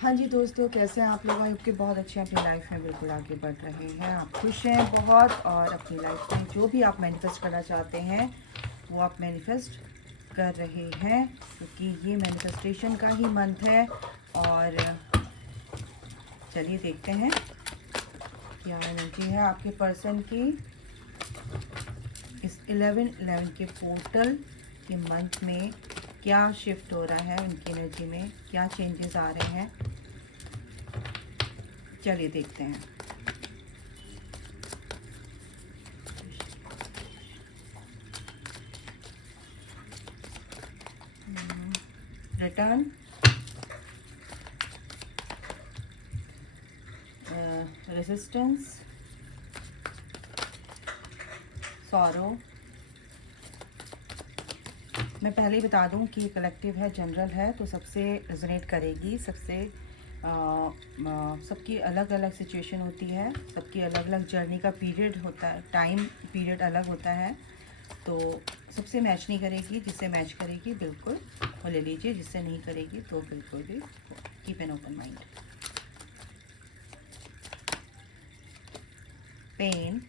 हाँ जी दोस्तों, कैसे हैं आप लोग? आई होप कि बहुत अच्छे अपनी लाइफ में बिल्कुल आगे बढ़ रहे हैं, आप खुश हैं बहुत, और अपनी लाइफ में जो भी आप मैनिफेस्ट करना चाहते हैं वो आप मैनिफेस्ट कर रहे हैं, क्योंकि ये मैनिफेस्टेशन का ही मंथ है। और चलिए देखते हैं क्या एनर्जी है आपके पर्सन की इस 11/11 के पोर्टल के मंथ में। क्या शिफ्ट हो रहा है उनकी एनर्जी में, क्या चेंजेस आ रहे हैं, चलिए देखते हैं। Return, resistance, sorrow. मैं पहले ही बता दूं कि ये कलेक्टिव है, जनरल है, तो सबसे रेजोनेट करेगी, सबकी अलग अलग सिचुएशन होती है, सबकी अलग अलग जर्नी का पीरियड होता है, टाइम पीरियड अलग होता है, तो सबसे मैच नहीं करेगी। जिससे मैच करेगी बिल्कुल वो ले लीजिए, जिससे नहीं करेगी तो बिल्कुल भी keep an open mind. Pain,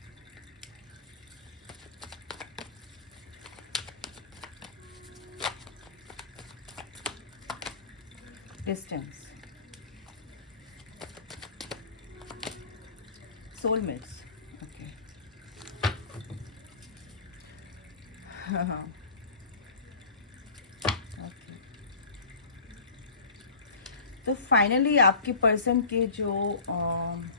distance, soulmates. Okay, हाँ, ओके। तो फाइनली आपके पर्सन के जो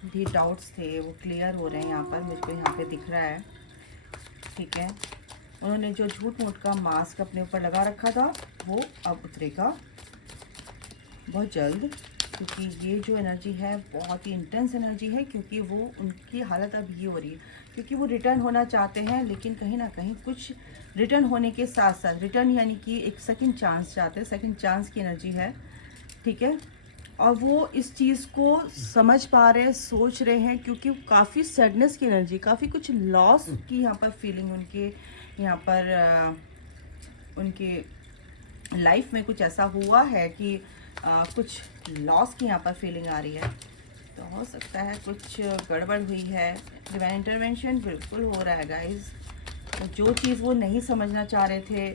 भी डाउट्स थे वो क्लियर हो रहे हैं। यहाँ पर मुझको यहाँ पे दिख रहा है, ठीक है। उन्होंने जो झूठ मूठ का मास्क अपने ऊपर लगा रखा था वो अब उतरेगा बहुत जल्द, क्योंकि ये जो एनर्जी है बहुत ही इंटेंस एनर्जी है, क्योंकि वो उनकी हालत अब ये हो रही है, क्योंकि वो रिटर्न होना चाहते हैं, लेकिन कहीं ना कहीं कुछ रिटर्न होने के साथ साथ रिटर्न यानी कि एक सेकंड चांस चाहते हैं, सेकंड चांस की एनर्जी है, ठीक है। और वो इस चीज़ को समझ पा रहे हैं, सोच रहे हैं, क्योंकि काफ़ी सैडनेस की एनर्जी, काफ़ी कुछ लॉस की यहाँ पर फीलिंग उनके यहाँ पर उनके लाइफ में कुछ ऐसा हुआ है कि कुछ लॉस की यहाँ पर फीलिंग आ रही है। तो हो सकता है कुछ गड़बड़ हुई है। डिवाइन इंटरवेंशन बिल्कुल हो रहा है गाइस। तो जो चीज़ वो नहीं समझना चाह रहे थे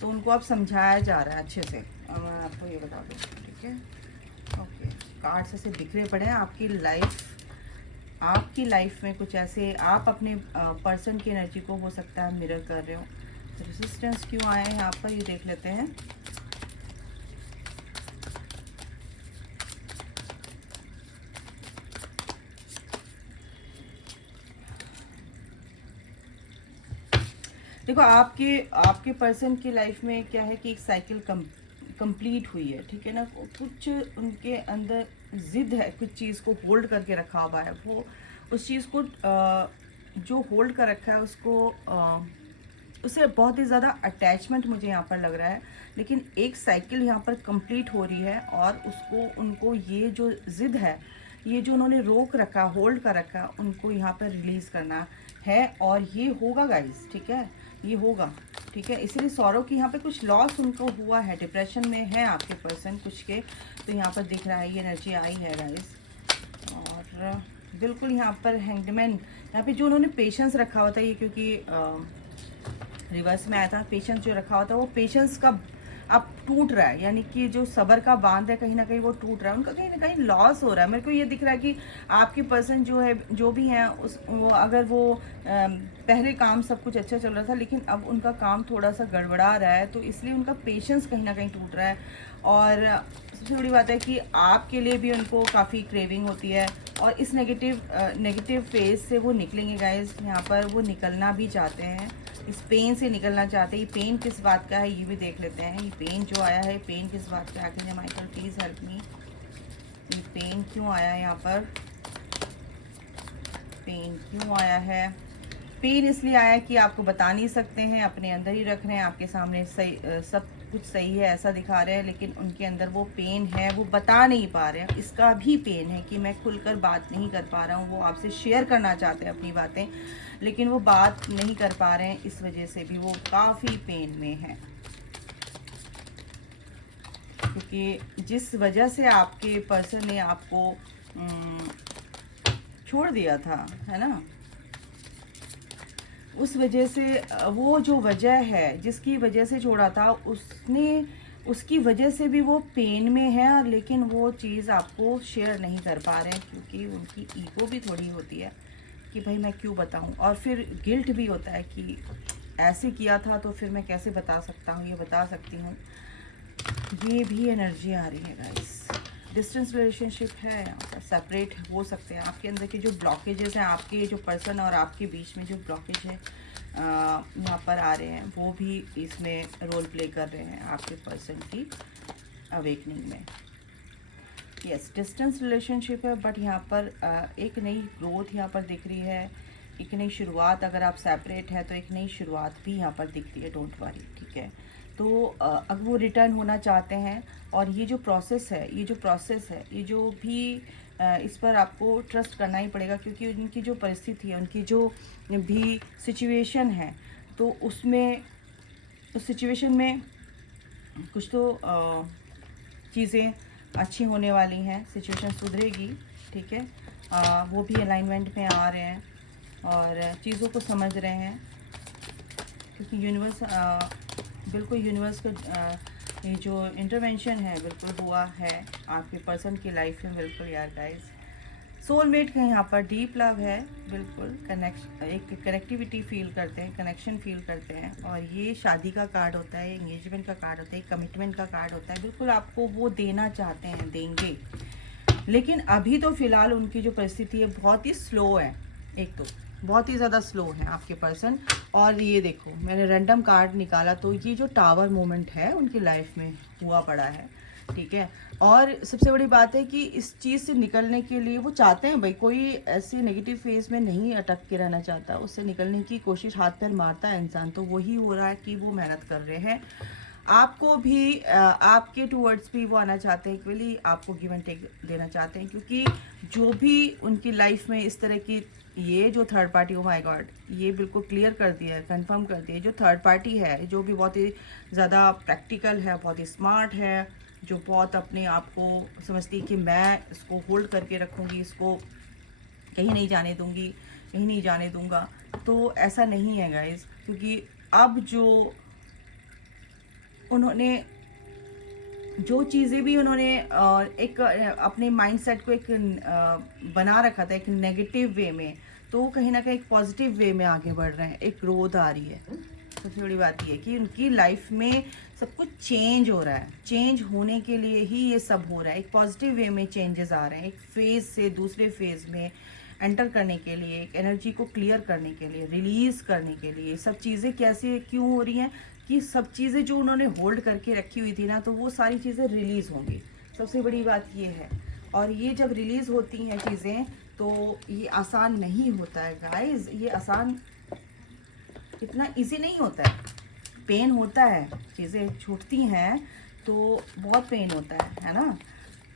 तो उनको अब समझाया जा रहा है अच्छे से। अब मैं आपको ये बता दूँ, ठीक है। ओके, कार्ड्स ऐसे बिखरे पड़े हैं। आपकी लाइफ में कुछ ऐसे आप अपने पर्सन की एनर्जी को हो सकता है मिरर कर रहे हो। रेजिस्टेंस क्यों आए हैं यहाँ पर, ये देख लेते हैं। देखो, आपके पर्सन की लाइफ में क्या है कि एक साइकिल कंप्लीट हुई है, ठीक है ना। कुछ उनके अंदर जिद है, कुछ चीज़ को होल्ड करके रखा हुआ है। वो उस चीज़ को जो होल्ड कर रखा है उसको उससे बहुत ही ज़्यादा अटैचमेंट मुझे यहाँ पर लग रहा है। लेकिन एक साइकिल यहाँ पर कंप्लीट हो रही है और उनको ये जो जिद है, ये जो उन्होंने रोक रखा, होल्ड कर रखा, उनको यहाँ पर रिलीज़ करना है। और ये होगा गाइस, ठीक है, ये होगा, ठीक है। इसलिए सौरव की यहाँ पे कुछ लॉस उनको हुआ है, डिप्रेशन में है आपके पर्सन कुछ के, तो यहाँ पर दिख रहा है ये एनर्जी आई है गाइस। और बिल्कुल यहाँ पर हैंगमैन, यहाँ पे जो उन्होंने पेशेंस रखा हुआ था, ये क्योंकि रिवर्स में आया था, पेशेंस जो रखा हुआ था वो पेशेंस का अब टूट रहा है, यानी कि जो सबर का बांध है कहीं ना कहीं वो टूट रहा है, उनका कहीं ना कहीं लॉस हो रहा है। मेरे को ये दिख रहा है कि आपकी पर्सन जो है, जो भी है अगर वो पहले काम सब कुछ अच्छा चल रहा था, लेकिन अब उनका काम थोड़ा सा गड़बड़ा रहा है, तो इसलिए उनका पेशेंस कहीं ना कहीं टूट रहा है। और सबसे बड़ी बात है कि आपके लिए भी उनको काफ़ी क्रेविंग होती है, और इस नेगेटिव फेज से वो निकलेंगे गाइस। यहाँ पर वो निकलना भी चाहते हैं, इस पेन से निकलना चाहते हैं। ये पेन किस बात का है ये भी देख लेते हैं। ये पेन जो आया है, पेन किस बात का है? माइकल प्लीज हेल्प मी, ये पेन क्यों आया है यहाँ पर? पेन क्यों आया है? पेन इसलिए आया कि आपको बता नहीं सकते हैं, अपने अंदर ही रख रहे हैं, आपके सामने सही सब कुछ सही है ऐसा दिखा रहे हैं, लेकिन उनके अंदर वो पेन है, वो बता नहीं पा रहे हैं। इसका भी पेन है कि मैं खुलकर बात नहीं कर पा रहा हूँ। वो आपसे शेयर करना चाहते हैं अपनी बातें, लेकिन वो बात नहीं कर पा रहे हैं, इस वजह से भी वो काफ़ी पेन में है। क्योंकि जिस वजह से आपके पर्सन ने आपको छोड़ दिया था, है ना, उस वजह से वो जो वजह है जिसकी वजह से छोड़ा था, उसकी वजह से भी वो पेन में है, और लेकिन वो चीज़ आपको शेयर नहीं कर पा रहे हैं क्योंकि उनकी ईगो भी थोड़ी होती है कि भाई मैं क्यों बताऊं, और फिर गिल्ट भी होता है कि ऐसे किया था तो फिर मैं कैसे बता सकता हूँ, ये बता सकती हूँ। ये भी एनर्जी आ रही है गाइस। डिस्टेंस रिलेशनशिप है, सेपरेट हो सकते हैं। आपके अंदर के जो ब्लॉकेजेस हैं, आपके जो पर्सन और आपके बीच में जो ब्लॉकेज है यहाँ पर आ रहे हैं, वो भी इसमें रोल प्ले कर रहे हैं आपके पर्सन की अवेकनिंग में। यस, डिस्टेंस रिलेशनशिप है, बट यहाँ पर एक नई ग्रोथ यहाँ पर दिख रही है, एक नई शुरुआत। अगर आप सेपरेट है तो एक नई शुरुआत भी यहाँ पर दिखती है, डोंट वरी, ठीक है। तो अब वो रिटर्न होना चाहते हैं, और ये जो प्रोसेस है, ये जो भी इस पर आपको ट्रस्ट करना ही पड़ेगा, क्योंकि उनकी जो परिस्थिति है, उनकी जो भी सिचुएशन है, तो उसमें उस सिचुएशन में कुछ तो चीज़ें अच्छी होने वाली हैं, सिचुएशन सुधरेगी, ठीक है। वो भी अलाइनमेंट में आ रहे हैं और चीज़ों को समझ रहे हैं, क्योंकि यूनिवर्स बिल्कुल यूनिवर्स का ये जो इंटरवेंशन है बिल्कुल हुआ है आपके पर्सन की लाइफ में, बिल्कुल यार गाइस। सोलमेट का यहाँ पर डीप लव है, बिल्कुल एक कनेक्टिविटी फील करते हैं, कनेक्शन फील करते हैं, और ये शादी का कार्ड होता है, एंगेजमेंट का कार्ड होता है, कमिटमेंट का कार्ड होता है। बिल्कुल आपको वो देना चाहते हैं, देंगे, लेकिन अभी तो फिलहाल उनकी जो परिस्थिति है बहुत ही स्लो है, एक तो बहुत ही ज़्यादा स्लो है आपके पर्सन। और ये देखो, मैंने रैंडम कार्ड निकाला तो ये जो टावर मोमेंट है उनकी लाइफ में हुआ पड़ा है, ठीक है। और सबसे बड़ी बात है कि इस चीज़ से निकलने के लिए वो चाहते हैं, भाई कोई ऐसे नेगेटिव फेज में नहीं अटक के रहना चाहता, उससे निकलने की कोशिश हाथ पैर मारता है इंसान, तो वही हो रहा है कि वो मेहनत कर रहे हैं। आपको भी आपके टूवर्ड्स भी वो आना चाहते हैं, इक्वली आपको गिव एंड टेक देना चाहते हैं, क्योंकि जो भी उनकी लाइफ में इस तरह की ये जो third party, oh my God, ये बिल्कुल क्लियर कर दिया है, कंफर्म कर दिया है, जो थर्ड पार्टी है, जो भी बहुत ही ज़्यादा प्रैक्टिकल है, बहुत ही स्मार्ट है, जो बहुत अपने आप को समझती है कि मैं इसको होल्ड करके रखूँगी, इसको कहीं नहीं जाने दूँगी, कहीं नहीं जाने दूँगा, तो ऐसा नहीं है गाइज। क्योंकि अब जो उन्होंने जो चीज़ें भी उन्होंने एक अपने माइंडसेट को एक बना रखा था एक नेगेटिव वे में, तो कहीं ना कहीं एक पॉजिटिव वे में आगे बढ़ रहे हैं, एक ग्रोथ आ रही है। सबसे बड़ी बात यह है कि उनकी लाइफ में सब कुछ चेंज हो रहा है, चेंज होने के लिए ही ये सब हो रहा है, एक पॉजिटिव वे में चेंजेस आ रहे हैं, एक फेज से दूसरे फेज में एंटर करने के लिए, एक एनर्जी को क्लियर करने के लिए, रिलीज़ करने के लिए। सब चीज़ें कैसे क्यों हो रही हैं कि सब चीज़ें जो उन्होंने होल्ड करके रखी हुई थी ना, तो वो सारी चीज़ें रिलीज़ होंगी, सबसे बड़ी बात ये है। और ये जब रिलीज़ होती हैं चीज़ें, तो ये आसान नहीं होता है गाइस, ये आसान इतना इजी नहीं होता है, पेन होता है, चीज़ें छूटती हैं तो बहुत पेन होता है ना।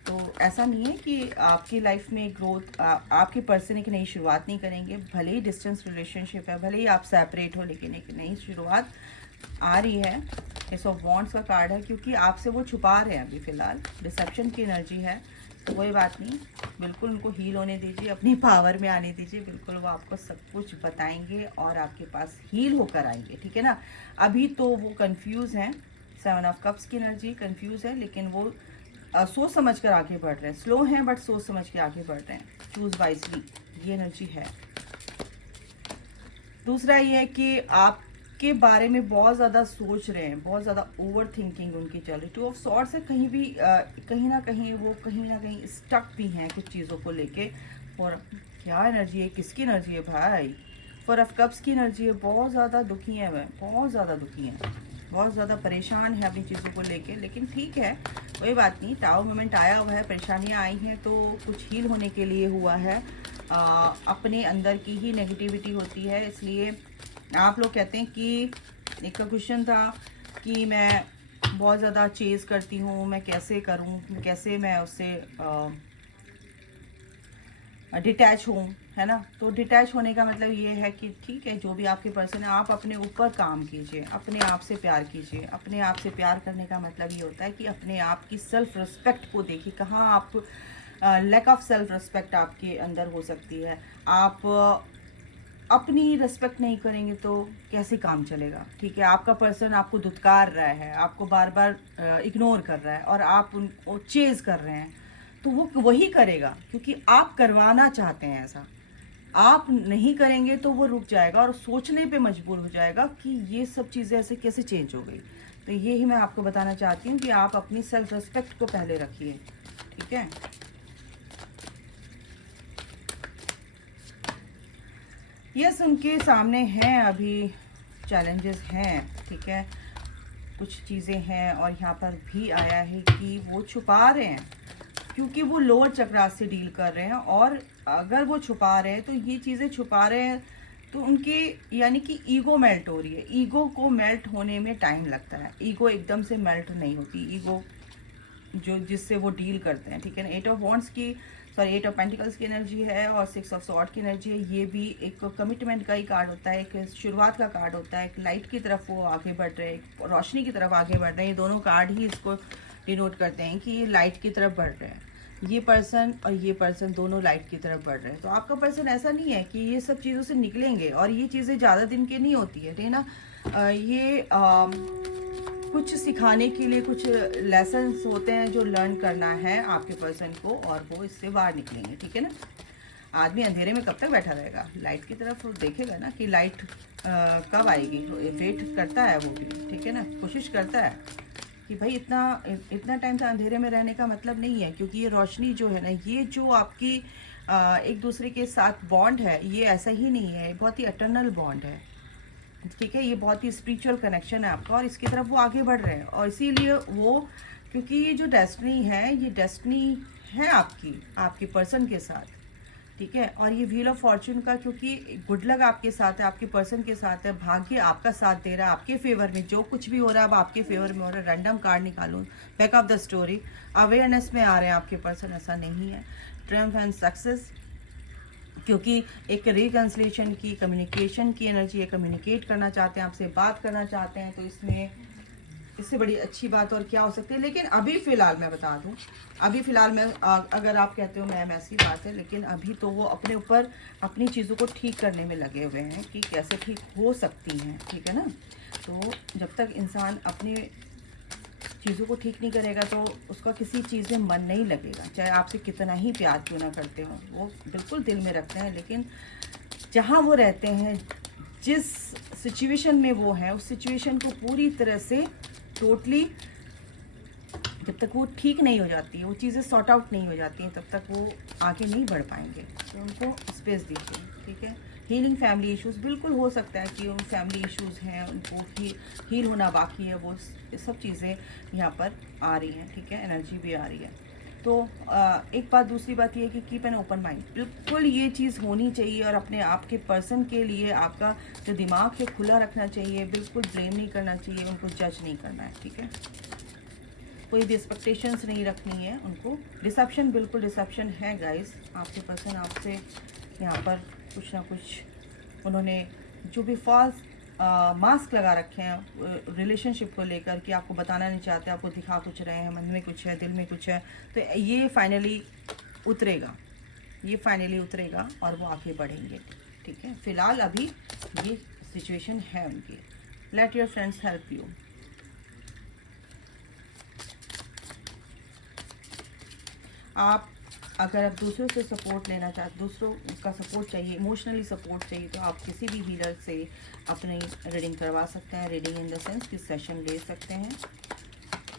तो ऐसा नहीं है कि आपकी लाइफ में ग्रोथ, आपके पर्सन एक नई शुरुआत नहीं करेंगे, भले ही डिस्टेंस रिलेशनशिप है, भले ही आप सेपरेट हो, लेकिन एक नई शुरुआत आ रही है। एस ऑफ वॉन्ड्स का कार्ड है, क्योंकि आपसे वो छुपा रहे हैं अभी फ़िलहाल, डिसेप्शन की एनर्जी है, तो कोई बात नहीं, बिल्कुल उनको हील होने दीजिए, अपनी पावर में आने दीजिए, बिल्कुल वो आपको सब कुछ बताएंगे और आपके पास हील होकर आएंगे, ठीक है ना। अभी तो वो कंफ्यूज हैं, 7 ऑफ कप्स की एनर्जी कंफ्यूज है, लेकिन वो सोच समझ कर आगे बढ़ रहे हैं, स्लो हैं बट सोच समझ के आगे बढ़ रहे हैं, चूज वाइजली, ये एनर्जी है। दूसरा ये है कि आपके बारे में बहुत ज़्यादा सोच रहे हैं, बहुत ज़्यादा ओवर थिंकिंग उनकी चल रही। 2 ऑफ सॉर्ड्स है, कहीं भी कहीं ना कहीं स्टक भी हैं कुछ चीज़ों को लेके। और क्या एनर्जी है, किसकी एनर्जी है भाई, 4 ऑफ कप्स की एनर्जी है, बहुत ज़्यादा दुखी है वह, बहुत ज़्यादा दुखी हैं, बहुत ज़्यादा परेशान है अपनी चीज़ों को लेके, लेकिन ठीक है, कोई बात नहीं, टावर मोमेंट आया हुआ है, परेशानियाँ आई हैं तो कुछ हील होने के लिए हुआ है। अपने अंदर की ही नेगेटिविटी होती है, इसलिए आप लोग कहते हैं कि एक का क्वेश्चन था कि मैं बहुत ज़्यादा चेज़ करती हूँ, मैं कैसे करूँ, कैसे मैं उससे डिटैच हों, है ना। तो डिटैच होने का मतलब ये है कि ठीक है, जो भी आपके पर्सन है, आप अपने ऊपर काम कीजिए, अपने आप से प्यार कीजिए। अपने आप से प्यार करने का मतलब ये होता है कि अपने आप की सेल्फ रिस्पेक्ट को देखिए, कहाँ आप लैक ऑफ सेल्फ रिस्पेक्ट आपके अंदर हो सकती है। आप अपनी रिस्पेक्ट नहीं करेंगे तो कैसे काम चलेगा, ठीक है। आपका पर्सन आपको धुतकार रहा है, आपको बार बार इग्नोर कर रहा है और आप उनको चेज़ कर रहे हैं, तो वो वही करेगा क्योंकि आप करवाना चाहते हैं ऐसा। आप नहीं करेंगे तो वो रुक जाएगा और सोचने पे मजबूर हो जाएगा कि ये सब चीज़ें ऐसे कैसे चेंज हो गई। तो यही मैं आपको बताना चाहती हूँ कि आप अपनी सेल्फ रिस्पेक्ट को पहले रखिए, ठीक है। यस, उनके सामने हैं अभी चैलेंजेस हैं, ठीक है, कुछ चीज़ें हैं और यहाँ पर भी आया है कि वो छुपा रहे हैं क्योंकि वो लोअर चक्रास से डील कर रहे हैं। और अगर वो छुपा रहे हैं तो ये चीज़ें छुपा रहे हैं तो उनके यानी कि ईगो मेल्ट हो रही है। ईगो को मेल्ट होने में टाइम लगता है, ईगो एकदम से मेल्ट नहीं होती। ईगो जो जिससे वो डील करते हैं, ठीक है ना। 8 ऑफ वॉन्ड्स की सॉरी 8 ऑफ पेंटिकल्स की एनर्जी है और 6 ऑफ सॉर्ड की एनर्जी है। ये भी एक कमिटमेंट का ही कार्ड होता है, एक शुरुआत का कार्ड होता है, एक लाइट की तरफ वो आगे बढ़ रहे हैं, एक रोशनी की तरफ आगे बढ़ रहे हैं। ये दोनों कार्ड ही इसको डिनोट करते हैं कि ये लाइट की तरफ बढ़ रहे हैं। ये पर्सन और ये पर्सन दोनों लाइट की तरफ बढ़ रहे हैं। तो आपका पर्सन ऐसा नहीं है कि ये सब चीज़ों से निकलेंगे, और ये चीज़ें ज़्यादा दिन की नहीं होती है, ठीक है ना। ये कुछ सिखाने के लिए कुछ लेसन्स होते हैं जो लर्न करना है आपके पर्सन को, और वो इससे बाहर निकलेंगे, ठीक है ना। आदमी अंधेरे में कब तक बैठा रहेगा, लाइट की तरफ देखेगा ना कि लाइट कब आएगी। वेट करता है वो भी, ठीक है ना, कोशिश करता है कि भाई इतना टाइम से अंधेरे में रहने का मतलब नहीं है, क्योंकि ये रोशनी जो है ना, ये जो आपकी एक दूसरे के साथ बॉन्ड है, ये ऐसा ही नहीं है, बहुत ही एटर्नल बॉन्ड है, ठीक है। ये बहुत ही स्पिरिचुअल कनेक्शन है आपका और इसकी तरफ वो आगे बढ़ रहे हैं। और इसीलिए वो, क्योंकि ये जो डेस्टिनी है, ये डेस्टिनी है आपके पर्सन के साथ, ठीक है। और ये व्हील ऑफ फॉर्चून का, क्योंकि गुड लक आपके साथ है, आपके पर्सन के साथ है, भाग्य आपका साथ दे रहा है आपके फेवर में। जो कुछ भी हो रहा है अब आपके फेवर में हो रहा है। रैंडम कार्ड निकालूं, back of the story, awareness में आ रहे हैं आपके पर्सन, ऐसा नहीं है। ट्रियम्फ एंड सक्सेस, क्योंकि एक रिकन्सिलेशन की, कम्युनिकेशन की एनर्जी है, कम्युनिकेट करना चाहते हैं, आपसे बात करना चाहते हैं, तो इसमें इससे बड़ी अच्छी बात और क्या हो सकती है। लेकिन अभी फ़िलहाल मैं बता दूं, अभी फ़िलहाल मैं अगर आप कहते हो मैम ऐसी बात है, लेकिन अभी तो वो अपने ऊपर अपनी चीज़ों को ठीक करने में लगे हुए हैं कि कैसे ठीक हो सकती हैं, ठीक है ना। तो जब तक इंसान अपनी चीज़ों को ठीक नहीं करेगा तो उसका किसी चीज़ में मन नहीं लगेगा, चाहे आपसे कितना ही प्यार क्यों ना करते हो। वो बिल्कुल दिल में रखते हैं, लेकिन जहाँ वो रहते हैं, जिस सिचुएशन में वो हैं, उस सिचुएशन को पूरी तरह से टोटली, जब तक वो ठीक नहीं हो जाती है, वो चीज़ें सॉर्ट आउट नहीं हो जाती हैं, तब तक वो आगे नहीं बढ़ पाएंगे। तो उनको स्पेस दीजिए, ठीक है। हीलिंग फैमिली इश्यूज़, बिल्कुल हो सकता है कि उन फैमिली इश्यूज़ हैं, उनको हील होना बाकी है, वो सब चीज़ें यहाँ पर आ रही हैं, ठीक है। एनर्जी भी आ रही है। तो एक बात, दूसरी बात ये है कि कीप एन ओपन माइंड, बिल्कुल ये चीज़ होनी चाहिए। और अपने आप के पर्सन के लिए आपका जो दिमाग है खुला रखना चाहिए, बिल्कुल ब्लेम नहीं करना चाहिए, उनको जज नहीं करना है, ठीक है। कोई भी एक्सपेक्टेशंस नहीं रखनी है उनको। डिसेप्शन, बिल्कुल डिसेप्शन है गाइस, आपके पर्सन आपसे यहाँ पर कुछ ना कुछ उन्होंने जो भी फॉल्स मास्क लगा रखे हैं रिलेशनशिप को लेकर, कि आपको बताना नहीं चाहते, आपको दिखा कुछ रहे हैं, मन में कुछ है, दिल में कुछ है, तो ये फाइनली उतरेगा, ये फाइनली उतरेगा और वो आगे बढ़ेंगे, ठीक है। फिलहाल अभी ये सिचुएशन है उनकी। Let your friends help you. आप अगर आप दूसरों से सपोर्ट लेना चाहते, दूसरों का सपोर्ट चाहिए, इमोशनली सपोर्ट चाहिए, तो आप किसी भी हीलर से अपनी रीडिंग करवा सकते हैं। रीडिंग इन द सेंस कि सेशन ले सकते हैं,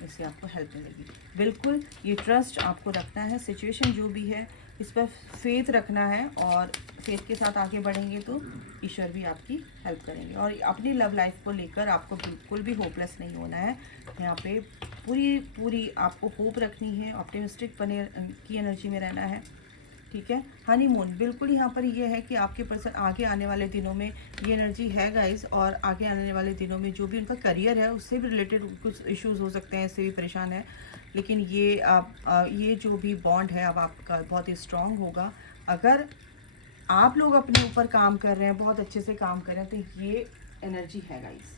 इससे आपको हेल्प मिलेगी। बिल्कुल ये ट्रस्ट आपको रखना है, सिचुएशन जो भी है इस पर फेथ रखना है, और फेथ के साथ आगे बढ़ेंगे तो ईश्वर भी आपकी हेल्प करेंगे। और अपनी लव लाइफ को लेकर आपको बिल्कुल भी होपलेस नहीं होना है। यहाँ पे पूरी आपको होप रखनी है, ऑप्टिमिस्टिक बने की एनर्जी में रहना है, ठीक है। हनीमून बिल्कुल यहाँ पर ये है कि आपके पर्सन आगे आने वाले दिनों में ये एनर्जी है गाइस, और आगे आने वाले दिनों में जो भी उनका करियर है उससे भी रिलेटेड कुछ इश्यूज हो सकते हैं, इससे भी परेशान है, लेकिन ये ये जो भी बॉन्ड है अब आपका बहुत ही स्ट्रांग होगा। अगर आप लोग अपने ऊपर काम कर रहे हैं, बहुत अच्छे से काम कर रहे हैं, तो ये एनर्जी है गाइस,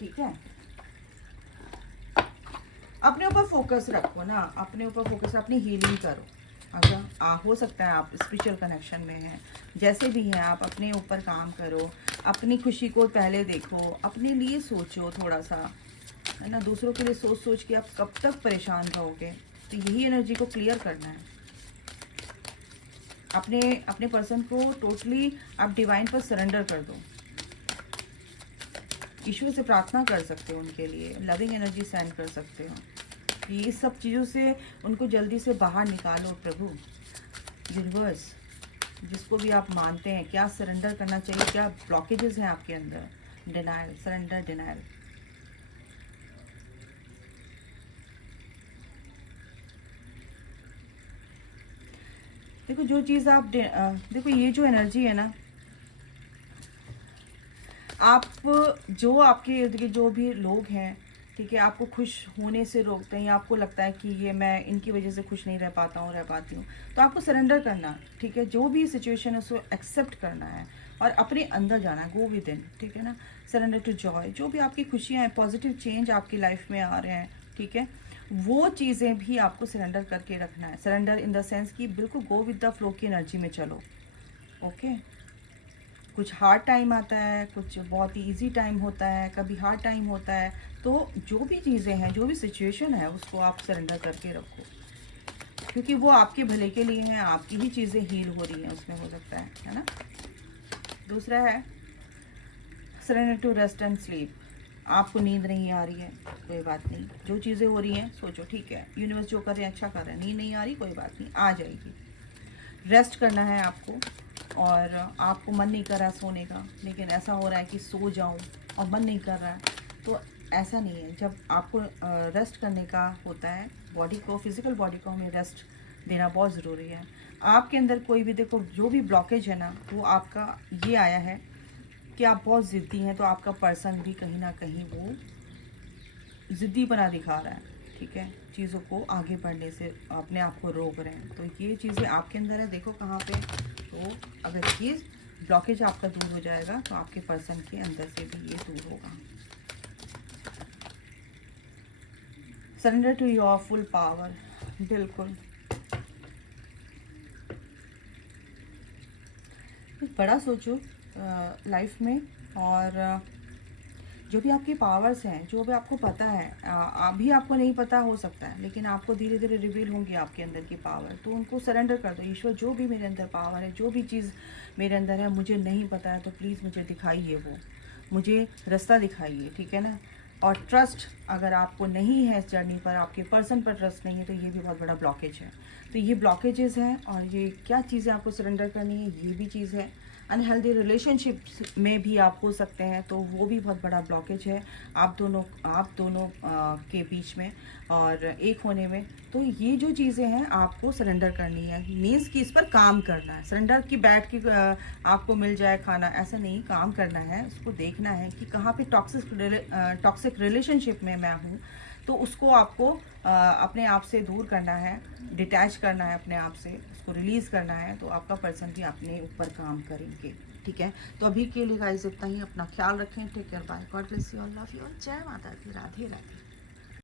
ठीक है। अपने ऊपर फोकस रखो ना, अपने ऊपर फोकस, अपनी हीलिंग करो। अगर हो सकता है आप स्पिरिचुअल कनेक्शन में हैं, जैसे भी हैं आप अपने ऊपर काम करो, अपनी खुशी को पहले देखो, अपने लिए सोचो थोड़ा सा, है ना। दूसरों के लिए सोच सोच के आप कब तक परेशान रहोगे, तो यही एनर्जी को क्लियर करना है। अपने पर्सन को टोटली आप डिवाइन पर सरेंडर कर दो। ईश्वर से प्रार्थना कर सकते हो उनके लिए, लविंग एनर्जी सेंड कर सकते हो। ये सब चीज़ों से उनको जल्दी से बाहर निकालो प्रभु। यूनिवर्स, जिसको भी आप मानते हैं, क्या सरेंडर करना चाहिए, क्या ब्लॉकेजेस हैं आपके अंदर, डिनायल, सरेंडर, डिनायल। देखो जो चीज़ आप देखो ये जो एनर्जी है ना, आप जो आपके इर्द गिर्द जो भी लोग हैं, ठीक है, आपको खुश होने से रोकते हैं, या आपको लगता है कि ये मैं इनकी वजह से खुश नहीं रह पाता हूँ, रह पाती हूँ, तो आपको सरेंडर करना, ठीक है। जो भी सिचुएशन है उसको एक्सेप्ट करना है और अपने अंदर जाना है, गो विद इन, ठीक है ना। सरेंडर टू जॉय, जो भी आपकी खुशियाँ हैं, पॉजिटिव चेंज आपकी लाइफ में आ रहे हैं, ठीक है, वो चीज़ें भी आपको सरेंडर करके रखना है। सरेंडर इन द सेंस कि बिल्कुल गो विद द फ्लो की एनर्जी में चलो, ओके। कुछ हार्ड टाइम आता है, कुछ बहुत ही ईजी टाइम होता है, कभी हार्ड टाइम होता है, तो जो भी चीज़ें हैं, जो भी सिचुएशन है, उसको आप सरेंडर करके रखो, क्योंकि वो आपके भले के लिए हैं, आपकी ही चीज़ें हील हो रही हैं उसमें, हो सकता है ना। दूसरा है surrender to rest and sleep. आपको नींद नहीं आ रही है, कोई बात नहीं, जो चीज़ें हो रही हैं सोचो, ठीक है, यूनिवर्स जो कर रहे हैं अच्छा कर रहे हैं, नींद नहीं आ रही, कोई बात नहीं, आ जाएगी। रेस्ट करना है आपको, और आपको मन नहीं कर रहा सोने का, लेकिन ऐसा हो रहा है कि सो जाऊं और मन नहीं कर रहा है, तो ऐसा नहीं है। जब आपको रेस्ट करने का होता है, बॉडी को, फिजिकल बॉडी को हमें रेस्ट देना बहुत ज़रूरी है। आपके अंदर कोई भी, देखो जो भी ब्लॉकेज है ना, वो आपका ये आया है कि आप बहुत ज़िद्दी हैं, तो आपका पर्सन भी कहीं ना कहीं वो ज़िद्दी बना दिखा रहा है, ठीक है, चीज़ों को आगे बढ़ने से अपने आप को रोक रहे हैं। तो ये चीज़ें आपके अंदर है, देखो कहाँ पे। तो अगर ये ब्लॉकेज आपका दूर हो जाएगा, तो आपके पर्सन के अंदर से भी ये दूर होगा। Surrender to your full power, बिल्कुल बड़ा सोचो लाइफ में, और जो भी आपके पावर्स हैं, जो भी आपको पता है, अभी आपको नहीं पता हो सकता है, लेकिन आपको धीरे धीरे रिवील होंगी आपके अंदर की पावर, तो उनको सरेंडर कर दो। ईश्वर, जो भी मेरे अंदर पावर है, जो भी चीज़ मेरे अंदर है, मुझे नहीं पता है, तो प्लीज़ मुझे दिखाइए, वो मुझे रास्ता दिखाइए, ठीक है ना। और ट्रस्ट अगर आपको नहीं है इस जर्नी पर, आपके पर्सन पर ट्रस्ट नहीं है, तो ये भी बहुत बड़ा ब्लॉकेज है। तो ये ब्लॉकेजेस हैं, और ये क्या चीज़ें आपको सरेंडर करनी है, ये भी चीज़ है। अनहेल्दी रिलेशनशिप्स में भी आप हो सकते हैं, तो वो भी बहुत बड़ा ब्लॉकेज है आप दोनों के बीच में और एक होने में। तो ये जो चीज़ें हैं आपको सरेंडर करनी है, मीन्स कि इस पर काम करना है। सरेंडर की बैठ के आपको मिल जाए खाना, ऐसा नहीं, काम करना है, उसको देखना है कि कहाँ पे टॉक्सिक रिलेशनशिप में मैं हूँ, तो उसको आपको अपने आप से दूर करना है, डिटैच करना है अपने आप से, उसको रिलीज़ करना है, तो आपका पर्सन भी अपने ऊपर काम करेंगे, ठीक है। तो अभी के लिए गाइस इतना ही, अपना ख्याल रखें, take care, bye, God bless you all, love you, जय माता दी, राधे राधे।